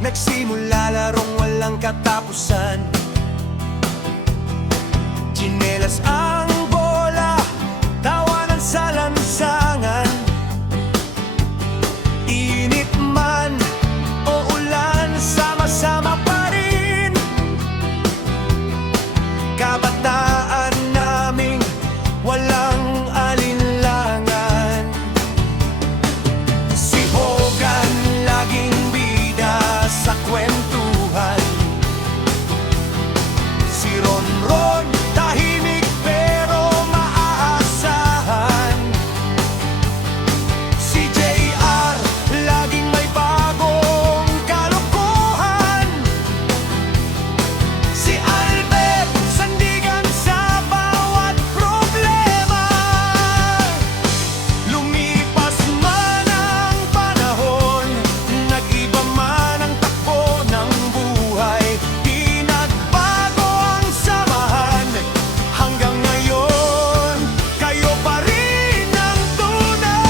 Nagsimula larong walang katapusan. Tsinelas ang bola, tawanan sa lansangan. Init man o ulan, sama-sama pa rin. Kabataan naming walang alinlangan. Si Hogan laging bida sa kwentuhan. Si Ronron tahimik pero maaasahan. Si JR laging may bagong kalokohan. Si Albert sandigan sa bawat problema. Lumipas man ang panahon, nag-iba man ang takbo ng buhay, di nagbago ang samahan. Hanggang ngayon, kayo pa rin ang tunay.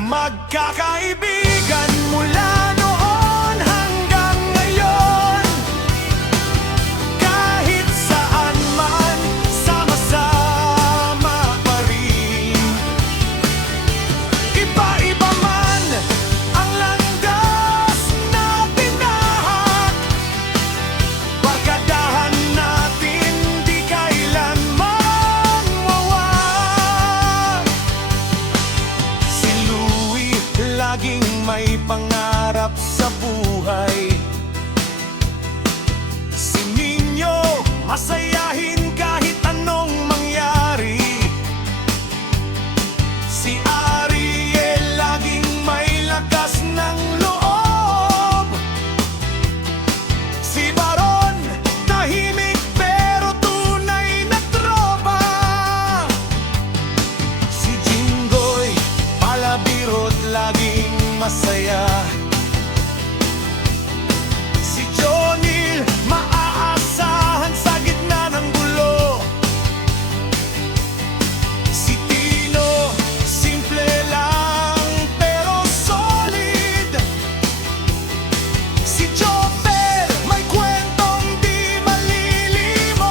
Magkakaibigan mula noon hanggang ngayon. Kahit saan man, sama-sama pa rin. Iba-iba man ang landas na tinahak, barkadahan natin di kailanman mawag. Si Louie laging may pangarap sa buhay. Si Nino masayahin kahit anong mangyari. Si Ariel laging may lakas ng loob. Si Baron tahimik pero tunay na tropa. Si Jinggoy palabirot laging masaya. Si Jonil maaasahan sa gitna ng gulo. Si Tino simple lang pero solid. Si Chopper may kwentong di malilimot.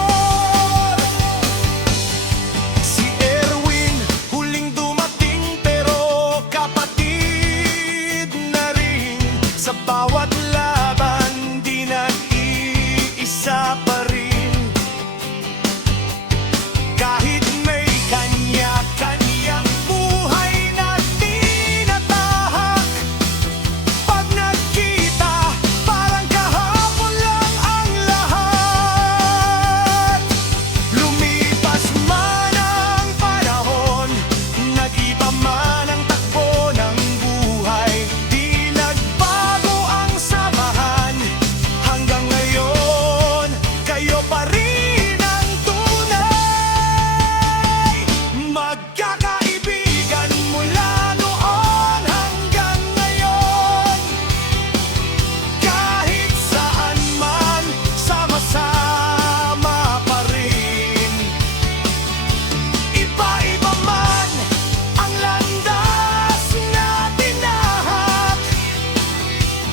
Si Erwin huling dumating pero kapatid na rin. Sa bawat laban di nag-iisa pa rin. Kahit may kanya-kanyang buhay na tinatahak, pag nagkita parang kahapon lang ang lahat. Lumipas man ang panahon, nag-iba man ang takbo ng buhay, di nagbago ang samahan. Hanggang ngayon, kayo pa rin ang tunay. Magkakaibigan mula noon hanggang ngayon. Kahit saan man, sama-sama pa rin. Iba-iba man ang landas na tinahak,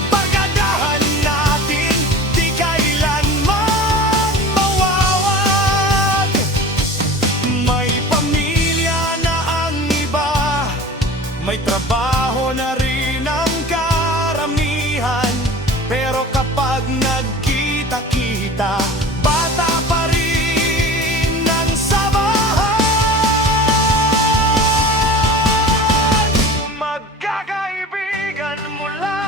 barkadahan natin di kailanman mawawag. May pamilya na ang iba, may trabaho na rin ang karamihan. Pero kapag nagkita-kita, bata pa rin ang samahan. Magkakaibigan mula